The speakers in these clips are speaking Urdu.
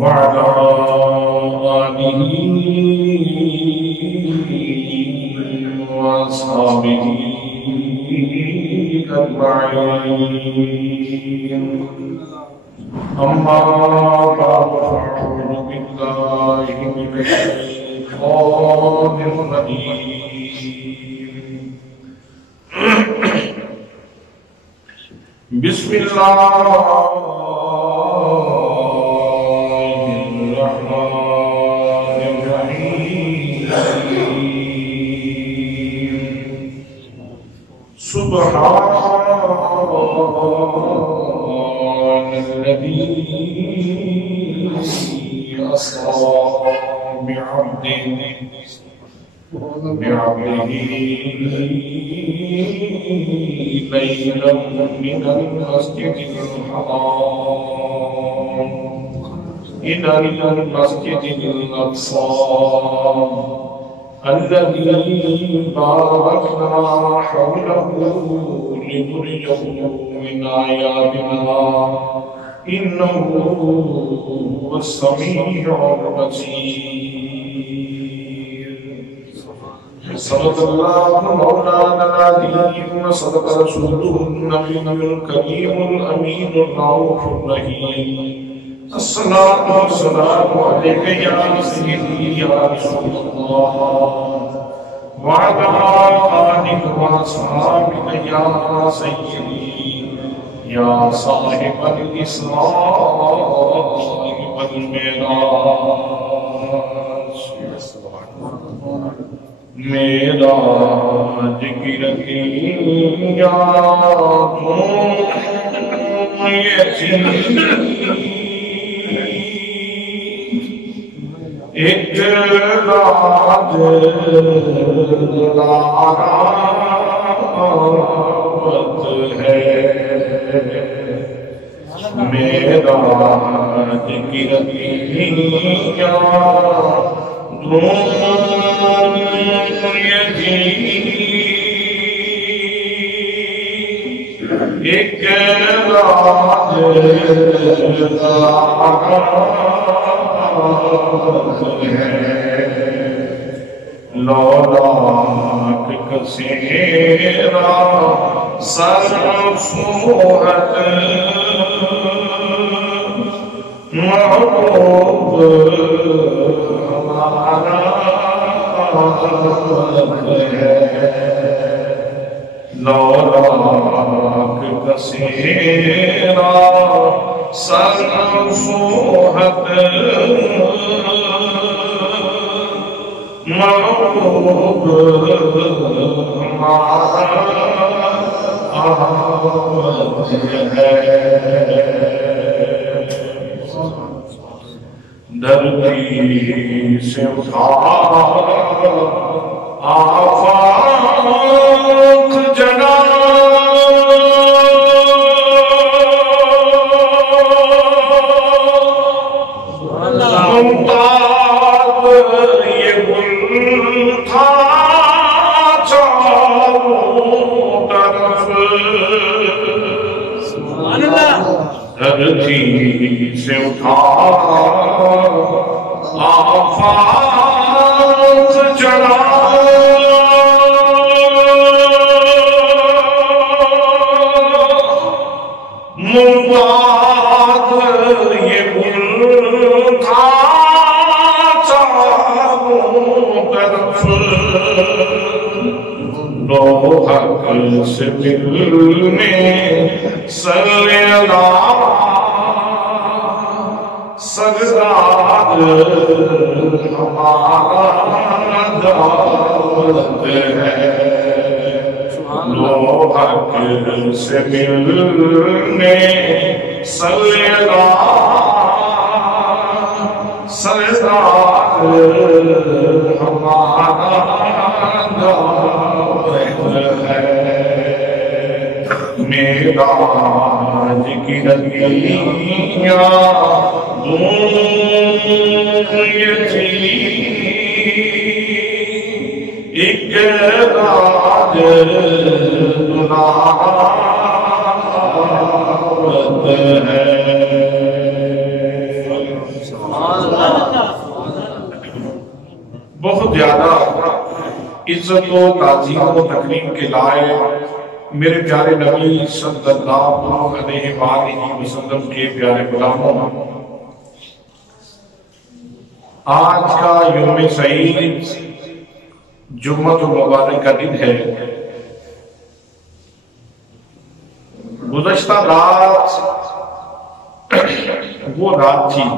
وعلى آله وأصحابه أجمعين أما بعد فأعوذ بالله من الشيطان الرجيم بسم الله سبحان الذي أسرى بعبده ليلا من المسجد الحرام إلى المسجد الأقصى الذي باركنا حوله لنريه من آياتنا إنه هو السميع البصير. صدق الله مولانا العظيم وصدق رسوله النبي الكريم الأمين الرؤوف الرحيم. الصلاة والسلام عليك يا سيدي يا رسول الله وعلى آلك وأصحابك يا سيدي يا صاحب الإسراء والمعراج. معراج کی رکھیاتوں ایک راج لارات ہے معراج کی رکھیاتوں ایک راج لولاک کثیرا سرسوحت محبوب ہمارا ہے. لولاک کثیرا سرسوحت محبوب ہمارا ہے. دھرتی سے اٹھا آفاق جنا ممتاز یہ گل تھا چاروں طرف. دھرتی سے اٹھا آفاق جنا ممتاز یہ گل تھا چاروں طرف. دو حق سے دل میں سجدہ ہمارا دعوت ہے لو حق سے ملنے سردار ہمارا دعوت ہے معراج کی رنگیاں یہ تھی ایک راج دعوت ہے بہت زیادہ عزت و تعظیم و تکریم کے لائق میرے پیارے نبی صلی اللہ علیہ وآلہ وسلم کے پیارے غلاموں، آج کا یوم سعید جمعہ مبارک کا دن ہے۔ گزشتہ رات وہ رات تھی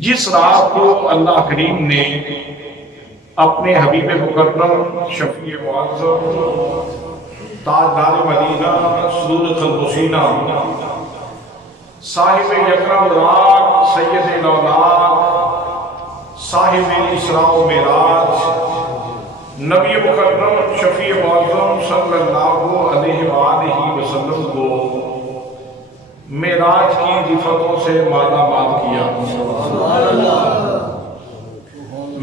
جس رات کو اللہ کریم نے اپنے حبیب مکرم شفیع معظم تاجدار مدینہ سرور قلب و سینہ صاحب یکرم راگ سید الاولاق صاحب اسراء و معراج نبی مکرم شفیع معظم صلی اللہ علیہ وآلہ وسلم کو معراج کی رفتوں سے مالا مال کیا۔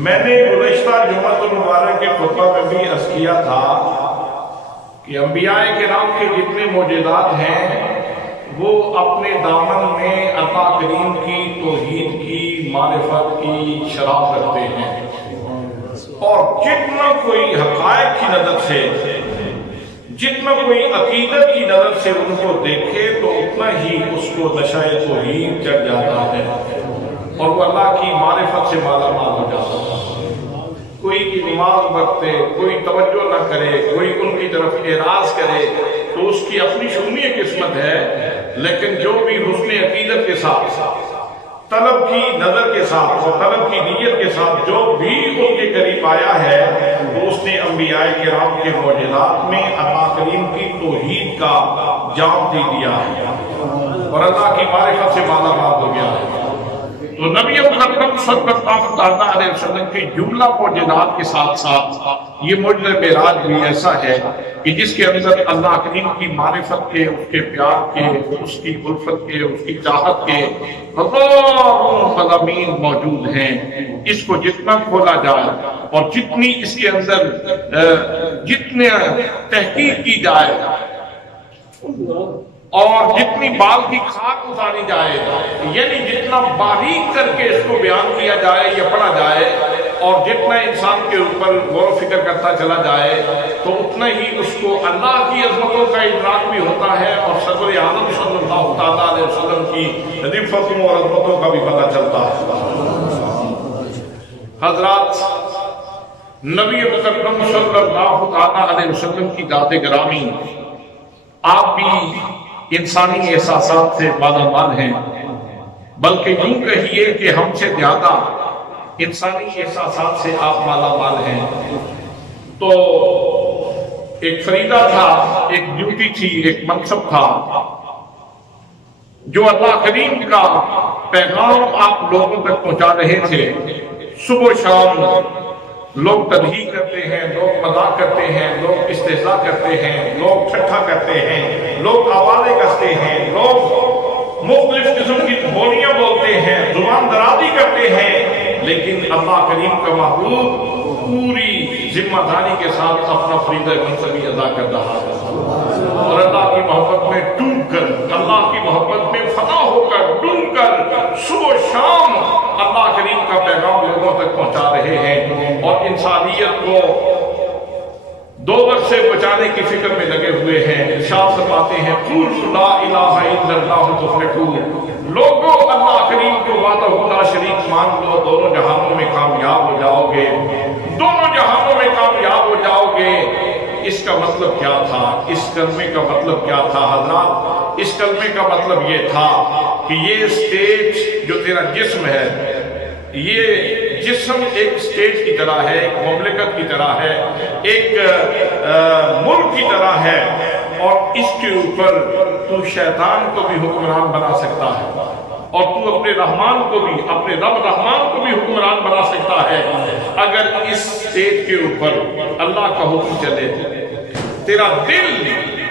میں نے گزشتہ جمعہ المبارک کے خطبہ میں بھی عرض کیا تھا کہ انبیاء کرام کے جتنے معجزات ہیں وہ اپنے دامن میں عطا کریم کی توحید کی معرفت کی شرح کرتے ہیں، اور جتنا کوئی حقائق کی نظر سے جتنا کوئی عقیدت کی نظر سے ان کو دیکھے تو اتنا ہی اس کو نشہ توحید چڑھ جاتا ہے اور وہ اللہ کی معرفت سے مالا مال ہو جاتا ہے۔ کوئی کی نماز برتے، کوئی توجہ نہ کرے، کوئی ان کی طرف اعراض کرے تو اس کی اپنی شونی قسمت ہے، لیکن جو بھی حسن عقیدت کے ساتھ، طلب کی نظر کے ساتھ اور طلب کی نیت کے ساتھ جو بھی ان کے قریب آیا ہے تو اس نے انبیاء کرام کے معجزات میں اللہ کریم کی توحید کا جام دے دیا ہے اور اللہ کی معرفت سے مالا مال ہو گیا ہے۔ تو نبی مکرم صلی اللہ علیہ وسلم کی جملہ معجزات کے ساتھ ساتھ یہ معجزہ معراج بھی ایسا ہے کہ جس کے اندر اللہ کریم کی معرفت کے، اس کے پیار کے، اس کی الفت کے، اس کی چاہت کے ہزاروں مضامین موجود ہیں۔ اس کو جتنا کھولا جائے اور جتنی اس کے اندر جتنے تحقیق کی جائے اور جتنی بال کی خاک اتاری جائے، یعنی جتنا باریک کر کے اس کو بیان کیا جائے یا پڑھا جائے اور جتنا انسان کے اوپر غور و فکر کرتا چلا جائے تو اتنا ہی اس کو اللہ کی عظمتوں کا ادراک بھی ہوتا ہے اور سرور عالم صلی اللہ تعالیٰ علیہ وسلم کی رفتوں اور عظمتوں کا بھی پتہ چلتا ہے۔ حضرات، نبی مکرم صلی اللہ تعالیٰ علیہ وسلم کی ذات گرامی، آپ بھی انسانی احساسات سے مالا مال ہیں، بلکہ یوں کہیے کہ ہم سے زیادہ انسانی احساسات سے آپ مالا مال ہیں۔ تو ایک فریضہ تھا، ایک ڈیوٹی تھی، ایک منصب تھا جو اللہ کریم کا پیغام آپ لوگوں تک پہنچا رہے تھے۔ صبح و شام لوگ تنہی کرتے ہیں، لوگ مذاق کرتے ہیں، لوگ استہزاء کرتے ہیں، لوگ ٹھٹھا کرتے ہیں، لوگ آوازیں کستے ہیں، لوگ مختلف قسم کی بولیاں بولتے ہیں، زبان درازی کرتے ہیں، لیکن اللہ کریم کا محبوب پوری ذمہ داری کے ساتھ اپنا فریضہ منصبی ادا کر رہا ہے اور اللہ کی محبت میں ڈوب کر، اللہ کی محبت میں فنا ہو کر، ڈوب کر صبح و شام اللہ کریم کا پیغام لوگوں تک پہنچا رہے ہیں اور انسانیت کو دوزخ سے بچانے کی فکر میں لگے ہوئے ہیں۔ ارشاد فرماتے ہیں قولوا لا الہ الا اللہ تفلحون، لوگوں اللہ کریم کو وحدہ لا شریک مان لو، دونوں جہانوں میں کامیاب ہو جاؤ گے، دونوں جہانوں میں کامیاب ہو جاؤ گے۔ اس کا مطلب کیا تھا؟ اس کلمے کا مطلب کیا تھا حضرات؟ اس کلمے کا مطلب یہ تھا کہ یہ سٹیج جو تیرا جسم ہے، یہ جسم ایک سٹیج کی طرح ہے، ایک مملکت کی طرح ہے، ایک ملک کی طرح ہے، اور اس کے اوپر تو شیطان کو بھی حکمران بنا سکتا ہے، اور تو اپنے رحمان کو بھی، اپنے رب رحمان کو بھی حکمران بنا سکتا ہے اگر اس سٹیج کے اوپر اللہ کا حکم چلے۔ تیرا دل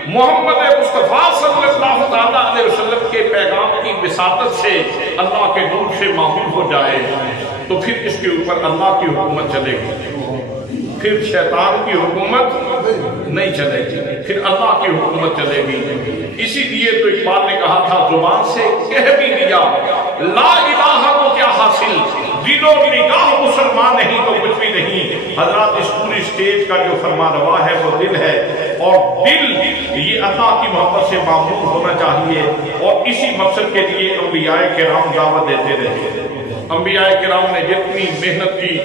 محمد مصطفیٰ صلی اللہ تعالیٰ علیہ وسلم کے پیغام کی وساطت سے، اللہ کے نور سے معمول ہو جائے، تو پھر اس کے اوپر اللہ کی حکومت چلے گی، پھر شیطان کی حکومت نہیں چلے گی، پھر اللہ کی حکومت چلے گی۔ اسی لیے تو اقبال نے کہا تھا، زبان سے کہہ بھی دیا لا الہ کو کیا حاصل، دل و نگاہ مسلمان نہیں تو کچھ بھی نہیں۔ حضرات اس پوری سٹیج کا جو فرما روا ہے وہ دل ہے، اور دل یہ اللہ کی محبت سے معمول ہونا چاہیے، اور اسی مقصد کے لیے انبیاء کرام دعوت دیتے رہے۔ انبیاء کرام نے جتنی محنت کی،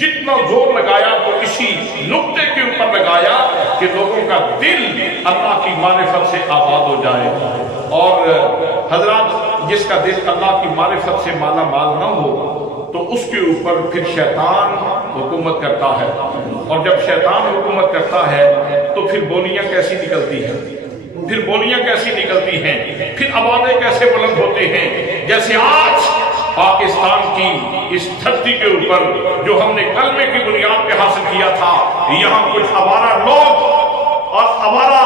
جتنا زور لگایا، تو اسی نقطے کے اوپر لگایا کہ لوگوں کا دل اللہ کی معرفت سے آباد ہو جائے۔ اور حضرات جس کا دل اللہ کی معرفت سے مالا مال نہ ہو تو اس کے اوپر پھر شیطان حکومت کرتا ہے، اور جب شیطان حکومت کرتا ہے تو پھر بولیاں کیسی نکلتی ہیں، پھر بولیاں کیسی نکلتی ہیں، پھر آوازیں کیسے بلند ہوتے ہیں۔ جیسے آج پاکستان کی اس دھرتی کے اوپر جو ہم نے کلمے کی بنیاد پہ حاصل کیا تھا، یہاں کچھ آوارہ لوگ اور آوارہ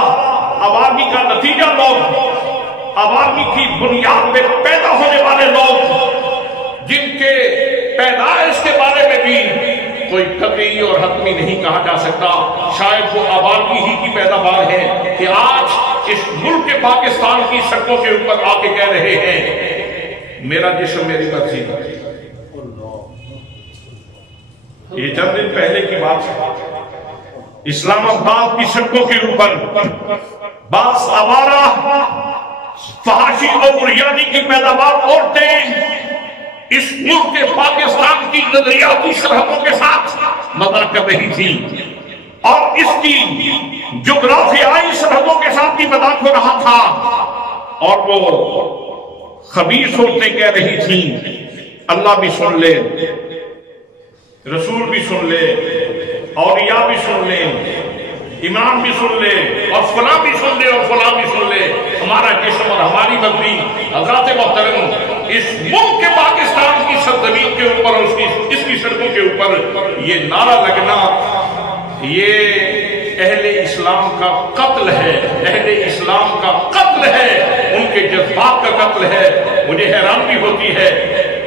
عوامی کا نتیجہ لوگ، عوامی کی بنیاد پہ پیدا ہونے والے لوگ، جن کے پیدائش کے بارے میں بھی کوئی قطعی اور حتمی نہیں کہا جا سکتا، شاید وہ عوامی ہی کی پیداوار ہے کہ آج اس ملک پاکستان کی سڑکوں کے اوپر آ کے کہہ رہے ہیں میرا جسم میری مرضی۔ یہ چند دن پہلے کی بات ہے، اسلام آباد کی سڑکوں کے اوپر بعض آوارہ فحاشی اور بریانی کی پیداوار عورتیں اس ملک کے پاکستان کی نظریاتی سرحدوں کے ساتھ مذاق کر رہی تھی، اور اس کی جغرافیائی سرحدوں کے ساتھ بھی مذاق ہو رہا تھا، اور وہ خبیث عورتیں کہہ رہی تھیں اللہ بھی سن لے، رسول بھی سن لے، اولیاء بھی سن لے، امام بھی سن لے، اور فلاں بھی سن لے، اور فلاں بھی سن لے، ہمارا جسم اور ہماری مرضی۔ حضرات محترم، اس ملک کے پاکستان کی سرزمین کے اوپر اور اس کی سڑکوں کے اوپر یہ نعرہ لگنا، یہ اہل اسلام کا قتل ہے، اہل اسلام کا قتل ہے، ان کے جذبات کا قتل ہے۔ مجھے حیرانگی ہوتی ہے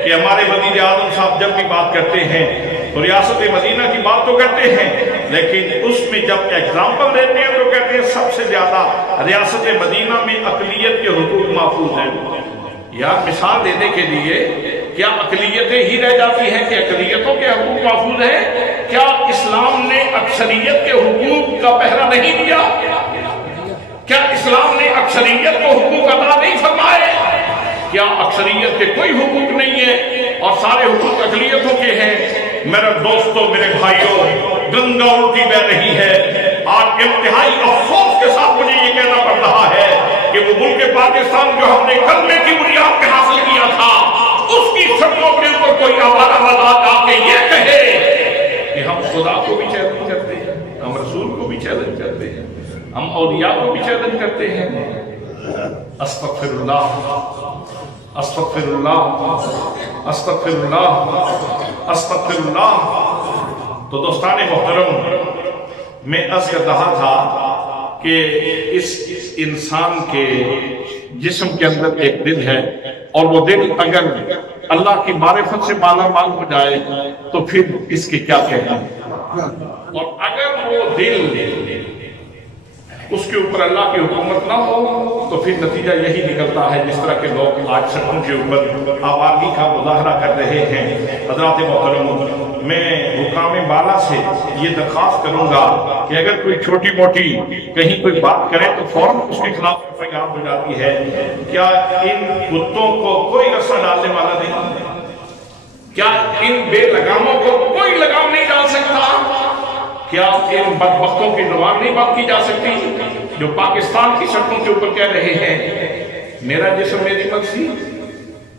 کہ ہمارے وزیر اعظم صاحب جب بھی بات کرتے ہیں تو ریاست مدینہ کی بات تو کرتے ہیں، لیکن اس میں جب ایگزامپل دیتے ہیں تو کہتے ہیں سب سے زیادہ ریاست مدینہ میں اقلیت کے حقوق محفوظ ہیں۔ یار مثال دینے کے لیے کیا اقلیتیں ہی رہ جاتی ہیں کہ اقلیتوں کے حقوق محفوظ ہیں؟ کیا اسلام نے اکثریت کے حقوق کا پہرا نہیں دیا؟ کیا اسلام نے اکثریت کو حقوق عطا نہیں فرمائے؟ کیا اکثریت کے کوئی حقوق نہیں ہے اور سارے حقوق اقلیتوں کے ہیں؟ میرے دوستوں، میرے بھائیوں، گنگا الٹی بہ رہی ہے۔ آج انتہائی افسوس کے ساتھ مجھے یہ کہنا پڑ رہا ہے کہ وہ ملک پاکستان جو ہم نے کلمے کی بنیاد پہ حاصل کیا تھا، اس کی سڑکوں کے اوپر کوئی آوارہ مذاق آ کے یہ کہے کہ ہم خدا کو بھی چیلنج کرتے ہیں، ہم رسول کو بھی چیلنج کرتے ہیں، ہم اولیاء کو بھی چیلنج کرتے ہیں۔ استغفر اللہ، استغفر اللہ، استغفر اللہ، استغفر اللہ۔ تو دوستان محترم، میں عرض کر رہا تھا کہ اس انسان کے جسم کے اندر ایک دل ہے، اور وہ دل اگر اللہ کی معرفت سے مالا مال ہو جائے تو پھر اس کے کیا کہنا، اور اگر وہ دل اس کے اوپر اللہ کی حکومت نہ ہو تو پھر نتیجہ یہی نکلتا ہے جس طرح کے لوگ آج سڑکوں کے اوپر آوارگی کا مظاہرہ کر رہے ہیں۔ حضرات محترم، میں حکام بالا سے یہ درخواست کروں گا کہ اگر کوئی چھوٹی موٹی کہیں کوئی بات کرے تو فوراً اس کے خلاف فریاد ہو جاتی ہے۔ کیا ان کتوں کو کوئی رسا ڈالنے والا نہیں؟ کیا ان بے لگاموں کو کوئی لگام نہیں ڈال سکتا؟ کیا ان بدبختوں کی زبان نہیں بات کی جا سکتی جو پاکستان کی سڑکوں کے اوپر کہہ رہے ہیں میرا جسم میری مرضی؟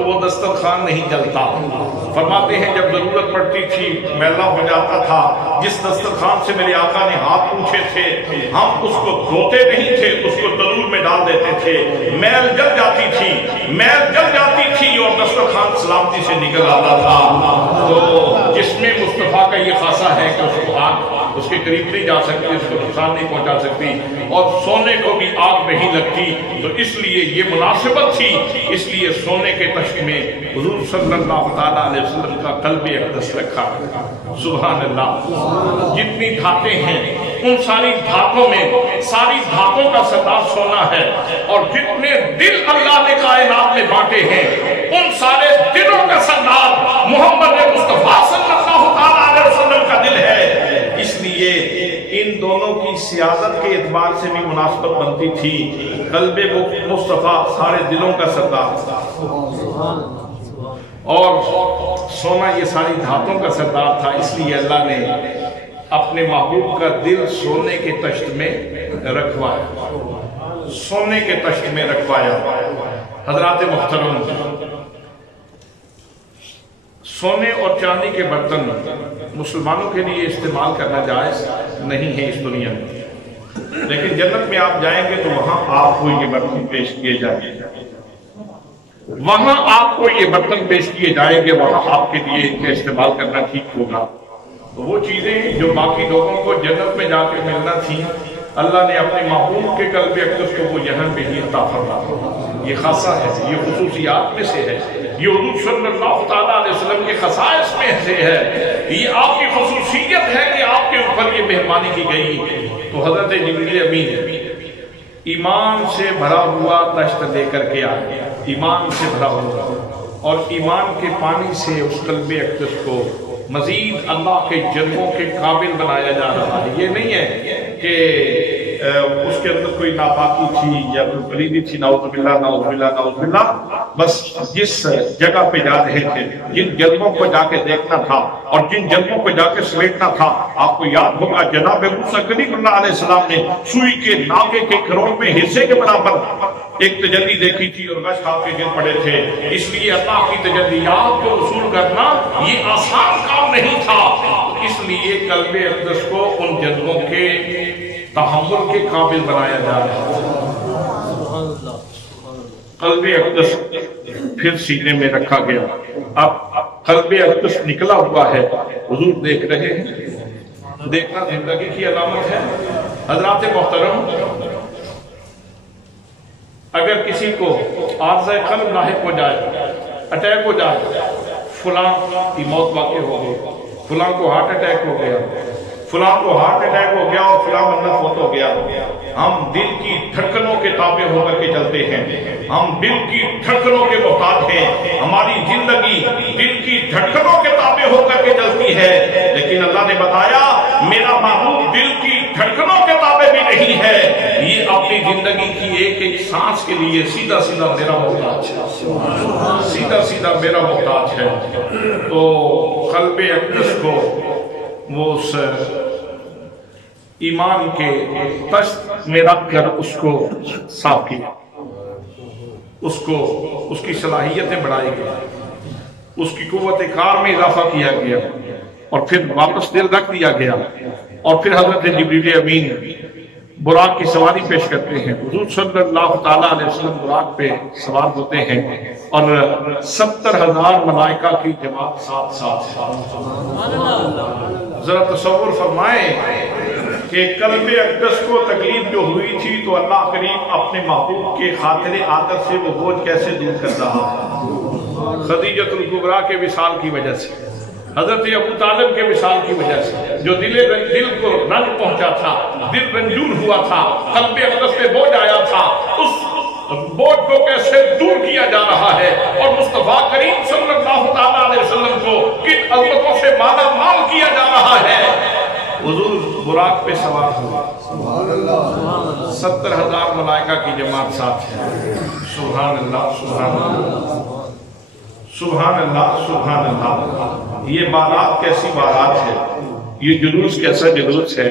تو وہ دسترخوان نہیں جلتا۔ فرماتے ہیں جب ضرورت پڑتی تھی میلا ہو جاتا تھا، جس دسترخوان سے میرے آقا نے ہاتھ پوچھے تھے ہم اس کو دھوتے نہیں تھے، اس کو تنور میں ڈال دیتے تھے، میل جل جاتی تھی اور دسترخوان سلامتی سے نکل آتا تھا۔ تو جس میں مصطفیٰ کا یہ خاصہ ہے کہ اس کو آگ اس کے قریب نہیں جا سکتی، اس کو نقصان نہیں پہنچا سکتی، اور سونے کو بھی آگ نہیں لگتی، تو اس لیے یہ مناسبت تھی، اس لیے سونے کے تشت میں حضور صلی اللہ تعالیٰ علیہ وسلم کا قلب اقدس رکھا۔ سبحان اللہ۔ جتنی دھاتیں ہیں ان ساری دھاتوں میں ساری دھاتوں کا سردار سونا ہے، اور جتنے دل اللہ نے کائنات میں بانٹے ہیں ان سارے دلوں کا سردار محمد مصطفیٰ صلی اللہ تعالیٰ علیہ وسلم کا دل ہے۔ اس لیے ان دونوں کی سیاست کے اعتبار سے بھی مناسبت بنتی تھی۔ قلب مصطفیٰ سارے دلوں کا سردار اور سونا یہ ساری دھاتوں کا سردار تھا، اس لیے اللہ نے اپنے محبوب کا دل سونے کے تشت میں رکھوایا، سونے کے تشت میں رکھوایا۔ حضرات محترم، سونے اور چاندی کے برتن مسلمانوں کے لیے استعمال کرنا جائز نہیں ہے اس دنیا میں، لیکن جنت میں آپ جائیں گے تو وہاں آپ کو یہ برتن پیش کیے جائیں گے، وہاں آپ کو یہ برتن پیش کیے جائیں گے، وہاں آپ کے لیے ان کا استعمال کرنا ٹھیک ہوگا۔ تو وہ چیزیں جو باقی لوگوں کو جنت میں جا کے ملنا تھی، اللہ نے اپنے محبوب کے قلب اقدس کو وہ یہاں پہ ہی عطا فرمایا۔ یہ خاصہ ہے، یہ خصوصیات میں سے ہے، یہ حضور صلی اللہ تعالیٰ علیہ وسلم کے خصائص میں سے ہے، یہ آپ کی خصوصیت ہے کہ آپ کے اوپر یہ مہربانی کی گئی۔ تو حضرت جبریل امین ایمان سے بھرا ہوا تشت لے کر کے آئے، ایمان سے بھرا ہوا، اور ایمان کے پانی سے اس قلب اقدس کو مزید اللہ کے جلووں کے قابل بنایا جا رہا ہے۔ یہ نہیں ہے کہ اس کے اندر کوئی ناپاکی تھی یا کوئی پلیدی تھی، نعوذ باللہ نعوذ باللہ نعوذ باللہ، بس جس جگہ پہ جا رہے تھے، جن جلووں کو جا کے دیکھنا تھا اور جن جلووں کو جا کے سمیٹنا تھا، آپ کو یاد ہوگا جناب موسیٰ کلیم اللہ علیہ السلام نے سوئی کے ناگے کے کروڑویں حصے کے برابر ایک تجلی دیکھی تھی اور غش آپ کے گر پڑے تھے۔ اس لیے اللہ کی تجلیات کو وصول کرنا یہ آسان کام نہیں تھا، اس لیے قلب اقدس کو ان جذبوں کے تحمل کے قابل بنایا جا رہا ہے۔ قلب اقدس پھر سینے میں رکھا گیا۔ اب قلب اقدس نکلا ہوا ہے، حضور دیکھ رہے ہیں، دیکھنا زندگی کی علامت ہے۔ حضرات محترم، اگر کسی کو عارضہ قلب لاحق ہو جائے، اٹیک ہو جائے، فلاں کی موت واقع ہو گئی، فلاں کو ہارٹ اٹیک ہو گیا، فلاں کو ہارٹ اٹیک ہو گیا اور فلاں بندہ فوت ہو گیا، ہم دل کی دھڑکنوں کے تابع ہو کر کے چلتے ہیں، ہم دل کی دھڑکنوں کے محتاج ہیں، ہماری زندگی دل کی دھڑکنوں کے تابع ہو کر کے چلتی ہے، لیکن اللہ نے بتایا میرا محبوب دل کی دھڑکنوں کے تابع بھی نہیں ہے، یہ اپنی زندگی کی ایک ایک سانس کے لیے سیدھا سیدھا میرا محتاج ہے، سیدھا سیدھا میرا محتاج ہے۔ تو قلب اقدس کو وہ اس ایمان کے تشت میں رکھ کر اس کو صاف کیا، اس کی صلاحیتیں بڑھائی گئی، اس کی قوت کار میں اضافہ کیا گیا، اور پھر واپس دل رکھ دیا گیا، اور پھر حضرت جبریل امین براق کی سواری پیش کرتے ہیں۔ حضور صلی اللہ تعالیٰ علیہ وسلم براق پہ سوار ہوتے ہیں اور 70,000 ملائکہ کی جماعت ساتھ ساتھ۔ ذرا تصور فرمائیں کہ قلب اقدس کو تکلیف جو ہوئی تھی تو اللہ کریم اپنے محبوب کے خاطر عاطف سے وہ بوجھ کیسے دور کر رہا ہے؟ خدیجۃ الکبریٰ کے وصال کی وجہ سے، حضرت ابو طالب کے وصال کی وجہ سے، جو دل کو رنج پہنچا تھا، دل رنجور ہوا تھا، قلب اقدس پہ بوجھ آیا تھا، اس بوجھ کو کیسے دور کیا جا رہا ہے، اور مصطفیٰ کریم صلی اللہ تعالیٰ علیہ وسلم کو کن عظمتوں سے مالا مال کیا جا رہا ہے۔ حضور براق پہ سوار ہوئے، 70,000 ملائکہ کی جماعت ساتھ ہے۔ سبحان اللہ، سبحان اللہ، سبحان اللہ، سبحان اللہ۔ یہ بارات کیسی بارات ہے، یہ جلوس کیسا جلوس ہے۔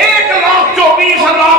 1,24,000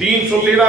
313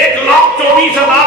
1,24,000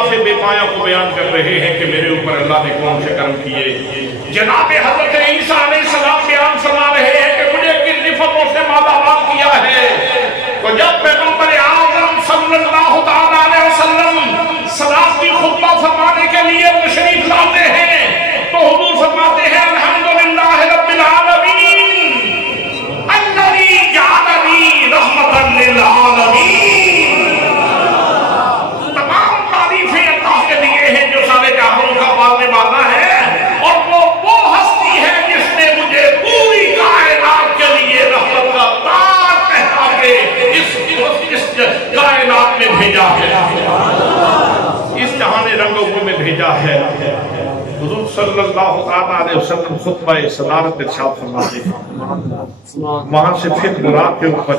الطاف بے پایا کو بیان کر رہے ہیں کہ میرے اوپر اللہ نے کون سے کرم کیے. جناب حضرت عیسیٰ علیہ السلام بیان فرما رہے ہیں کہ مجھے کن نعمتوں سے مالا مال کیا ہے. تو جب پیغمبر اعظم صلی اللہ تعالیٰ علیہ وسلم صلاۃ کی خطبہ فرمانے کے لیے تشریف لاتے ہیں تو حضور فرماتے ہیں الحمدللہ رب العالمین الذی جعلنی رحمتا للعالمین. تمام تعریفیں اللہ کے لیے ہیں جو سارے جہانوں کا پالنے والا ہے، اور وہ ہستی ہے جس نے مجھے پوری کائنات کے لیے رحمت کا تاج پہنا کے اس کائنات میں بھیجا ہے، اس جہان رنگوں میں بھیجا ہے. حضور صلی اللہ علیہ وسلم خطبہ صدارت ارشاد فرماتے ہیں. وہاں سے پھر براق کے اوپر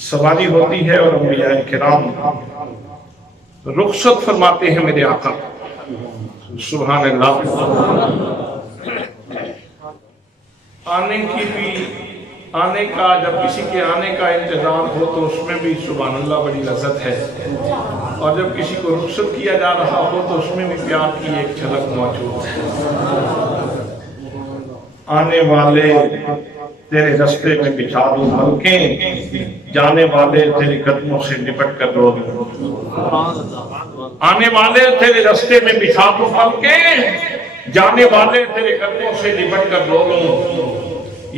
سواری ہوتی ہے اور انبیاء کرام رخصت فرماتے ہیں میرے آقا. سبحان اللہ. آنے کا جب کسی کے آنے کا انتظار ہو تو اس میں بھی سبحان اللہ بڑی لذت ہے، اور جب کسی کو رخصت کیا جا رہا ہو تو اس میں بھی پیار کی ایک جھلک موجود ہے. آنے والے تیرے رستے میں بچھا دوں پلکیں، جانے والے تیرے قدموں سے لپٹ کر رو لوں. آنے والے تیرے رستے میں بچھا دوں پلکیں، جانے والے تیرے قدموں سے لپٹ کر رو لوں.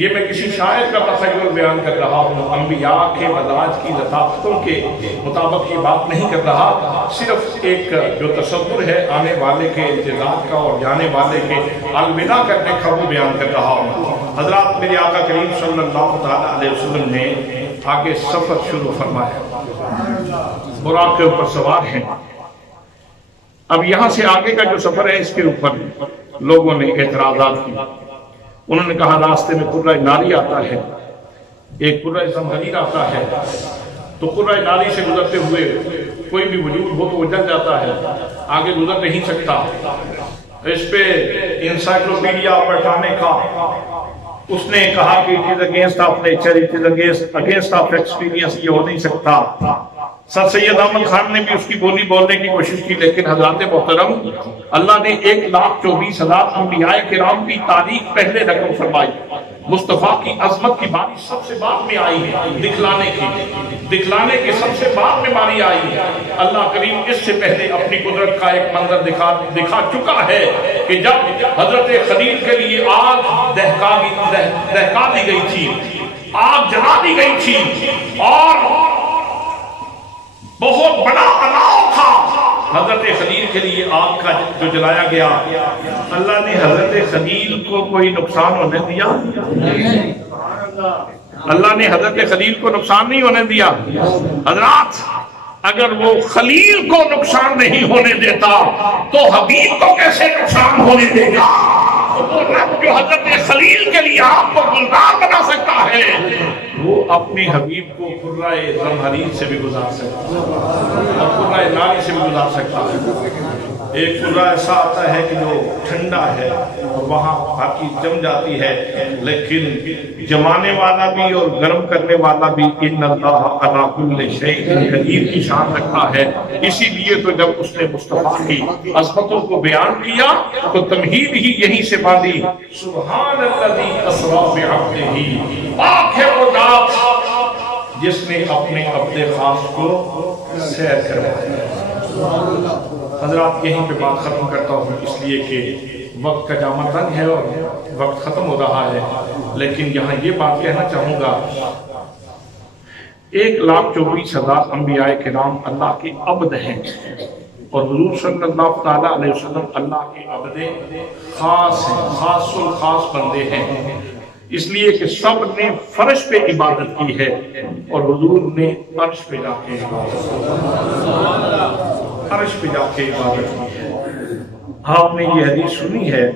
یہ میں کسی شاعر کا تخیل بیان کر رہا ہوں، انبیاء کے مزاج کی لطافتوں کے مطابق یہ بات نہیں کر رہا، صرف ایک جو تصور ہے آنے والے کے انتظار کا اور جانے والے کے الوداع کرنے کا وہ بیان کر رہا ہوں. حضرات میرے آقا کریم صلی اللہ علیہ وسلم نے آگے سفر شروع فرمایا، براق کے اوپر سوار ہیں. اب یہاں سے آگے کا جو سفر ہے اس کے اوپر لوگوں نے اعتراضات کی. انہوں نے کہا راستے میں قرہ ناری آتا ہے، ایک قرہ زمہریر آتا ہے، تو قرہ ناری سے گزرتے ہوئے کوئی بھی وجود ہو تو وہ جل جاتا ہے، آگے گزر نہیں سکتا. اس پہ انسائکلوپیڈیا پڑھانے کا اس نے کہا کہ it is against of nature, it is against of experience، یہ ہو نہیں سکتا. سر سید احمد خان نے بھی اس کی بولی بولنے کی کوشش کی، لیکن حضرات محترم اللہ نے 1,24,000 انبیاء کرام کی تاریخ پہلے رقم فرمائی. مصطفیٰ کی عظمت کی باری سب سے بعد میں آئی ہے، دکھلانے کی سب سے بعد میں باری آئی ہے. اللہ کریم اس سے پہلے اپنی قدرت کا ایک منظر دکھا چکا ہے کہ جب حضرت خلیل کے لیے آگ دہکا دی گئی تھی، آگ جلا دی گئی تھی، اور بہت بڑا اناؤ تھا حضرت خلیل کے لیے آگ کا جو جلایا گیا. اللہ نے حضرت خلیل کو کوئی نقصان ہونے دیا؟ اللہ نے حضرت خلیل کو نقصان نہیں ہونے دیا. حضرات اگر وہ خلیل کو نقصان نہیں ہونے دیتا تو حبیب کو کیسے نقصان ہونے دے گا؟ وہ رب جو حضرت خلیل کے لیے آپ کو گلزار بنا سکتا ہے، وہ اپنی حبیب کو قرہ زمہریر سے بھی گزار سکتا ہے اور قرہ ناری سے بھی گزار سکتا ہے. ایک قرہ ایسا آتا ہے کہ جو ٹھنڈا ہے اور وہاں ہر چیز جم جاتی ہے، لیکن جمانے والا بھی اور گرم کرنے والا بھی ان اللہ علی کل شیء قدیر کی شان رکھتا ہے. اسی لیے تو جب اس نے مصطفیٰ کی عظمتوں کو بیان کیا تو تمہید ہی یہیں سے باندھی. سبحان الذی اسری بعبدہ، پاک ہے وہ ذات جس نے اپنے عبد خاص کو سیر کروایا. حضرات یہیں پہ بات ختم کرتا ہوں، اس لیے کہ وقت کا جامع تنگ ہے اور وقت ختم ہو رہا ہے. لیکن یہاں یہ بات کہنا چاہوں گا، 1,24,000 انبیاء کرام اللہ کے عبد ہیں، اور حضور صلی اللہ تعالیٰ علیہ وسلم اللہ کے عبد خاص ہیں، خاص الخاص بندے ہیں. اس لیے کہ سب نے فرش پہ عبادت کی ہے اور حضور نے عرش پہ جا کے عبادت کی ہے. آپ نے یہ حدیث سنی ہے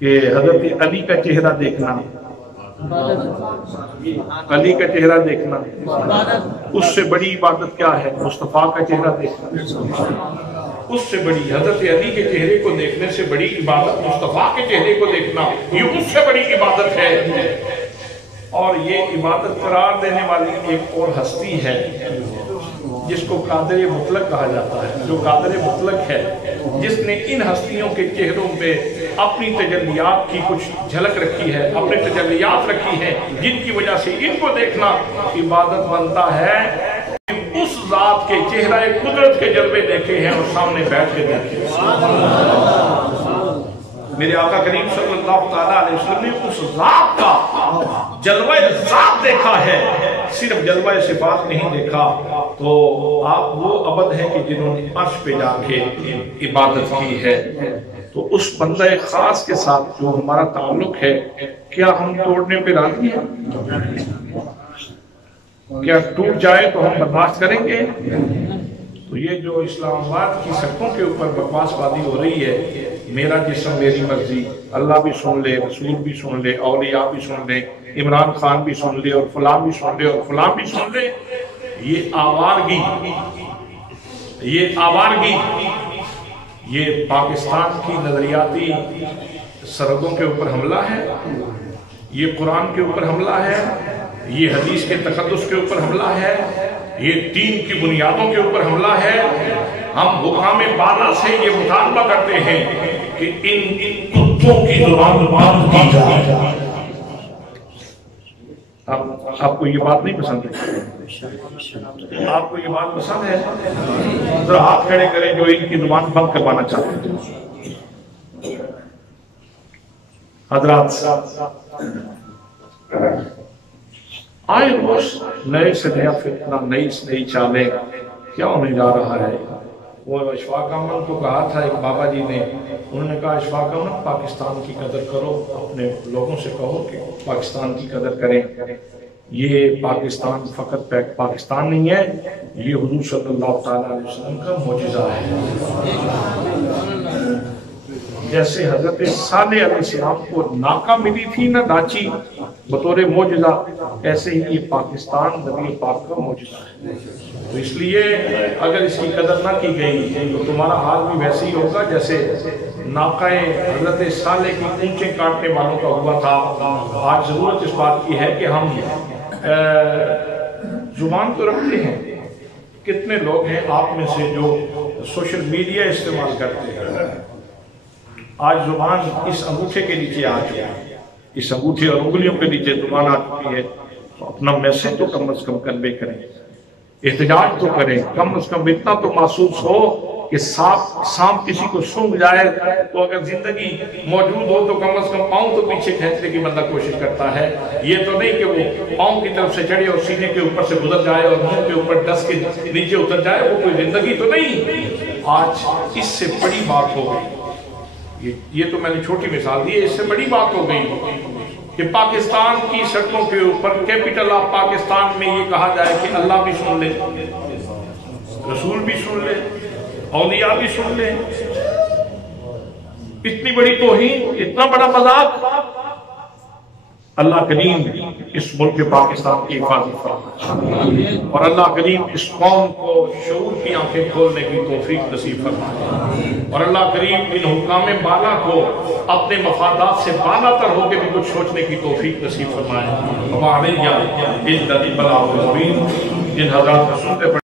کہ حضرت علی کا چہرہ دیکھنا، علی کا چہرہ دیکھنا اس سے بڑی عبادت کیا ہے؟ مصطفیٰ کا چہرہ دیکھنا اس سے بڑی، حضرت علی کے چہرے کو دیکھنے سے بڑی عبادت مصطفیٰ کے چہرے کو دیکھنا، یہ اس سے بڑی عبادت ہے. اور یہ عبادت قرار دینے والی ایک اور ہستی ہے جس کو قادر مطلق کہا جاتا ہے، جو قادر مطلق ہے، جس نے ان ہستیوں کے چہروں پہ اپنی تجلیات کی کچھ جھلک رکھی ہے، اپنی تجلیات رکھی ہیں، جن کی وجہ سے ان کو دیکھنا عبادت بنتا ہے۔ اس ذات کے چہرہ قدرت کے جلوے دیکھے ہیں اور سامنے بیٹھ کے دیکھے۔ میرے آقا کریم صلی اللہ تعالیٰ علیہ وسلم نے اس ذات کا جلوہ ذات دیکھا ہے، صرف جلوہ صفات نہیں دیکھا۔ تو آپ وہ عبد ہیں کہ جنہوں نے عرش پہ جا کے عبادت کی ہے۔ تو اس بندہ خاص کے ساتھ جو ہمارا تعلق ہے، کیا ہم توڑنے پہ راضی ہیں؟ کیا ٹوٹ جائے تو ہم برداشت کریں گے؟ تو یہ جو اسلام آباد کی سڑکوں کے اوپر بکواس بازی ہو رہی ہے، میرا جسم میری مرضی، اللہ بھی سن لے، رسول بھی سن لے، اولیاء بھی سن لے، عمران خان بھی سن لے، اور فلاں بھی سن لے، اور فلاں بھی سن لے، یہ آوارگی، یہ پاکستان کی نظریاتی سرحدوں کے اوپر حملہ ہے، یہ قرآن کے اوپر حملہ ہے، یہ حدیث کے تقدس کے اوپر حملہ ہے، یہ دین کی بنیادوں کے اوپر حملہ ہے۔ ہم حکام بالا سے یہ مطالبہ کرتے ہیں کہ ان کتوں کی زبان بند کی جائے۔ آپ کو یہ بات نہیں پسند ہے؟ آپ کو یہ بات پسند ہے؟ ذرا ہاتھ کھڑے کریں جو ان کی زبان بند کروانا چاہتے ہیں۔ حضرات، آئے روز نئے سے نیا فتنہ، نئی چالیں کیا ہونے جا رہا ہے۔ وہ اشفاق احمد کو کہا تھا ایک بابا جی نے، انہوں نے کہا اشفاق احمد پاکستان کی قدر کرو، اپنے لوگوں سے کہو کہ پاکستان کی قدر کریں۔ یہ پاکستان فقط پاکستان نہیں ہے، یہ حضور صلی اللہ تعالیٰ علیہ وسلم کا معجزہ ہے۔ جیسے حضرت صالح علیہ السلام کو ناکہ ملی تھی نا ڈاچی بطور معجزہ، ایسے ہی یہ پاکستان نبی پاک کا معجزہ ہے۔ تو اس لیے اگر اس کی قدر نہ کی گئی تو تمہارا حال بھی ویسے ہی ہوگا جیسے ناکہ حضرت صالح کی اونچے کاٹنے والوں کا ہوا تھا۔ آج ضرورت اس بات کی ہے کہ ہم زبان تو رکھتے ہیں، کتنے لوگ ہیں آپ میں سے جو سوشل میڈیا استعمال کرتے ہیں؟ آج زبان اس انگوٹھے کے نیچے آ چکی ہے، اس انگوٹھے اور انگلیوں کے نیچے زبان آ چکی ہے۔ تو اپنا میسج تو کم از کم کنوے کریں، احتجاج تو کریں، کم از کم اتنا تو محسوس ہو کہ سانپ کسی کو سونگھ جائے تو اگر زندگی موجود ہو تو کم از کم پاؤں تو پیچھے کھینچنے کی بندہ کوشش کرتا ہے۔ یہ تو نہیں کہ وہ پاؤں کی طرف سے چڑھے اور سینے کے اوپر سے گزر جائے اور منہ کے اوپر ڈس کے نیچے اتر جائے، وہ کوئی زندگی تو نہیں۔ آج اس سے بڑی بات ہو گئی، یہ تو میں نے چھوٹی مثال دی ہے، اس سے بڑی بات ہو گئی کہ پاکستان کی سڑکوں کے اوپر کیپٹل آف پاکستان میں یہ کہا جائے کہ اللہ بھی سن لے، رسول بھی سن لے، اولیاء بھی سن لے۔ اتنی بڑی توہین، اتنا بڑا مذاق۔ اللہ کریم اس ملک پاکستان کی حفاظت فرمائے، اور اللہ کریم اس قوم کو شعور کی آنکھیں کھولنے کی توفیق نصیب فرمائے، اور اللہ کریم ان حکام بالا کو اپنے مفادات سے بالا تر ہو کے بھی کچھ سوچنے کی توفیق نصیب فرمائے۔ جن حضرات کو سنتے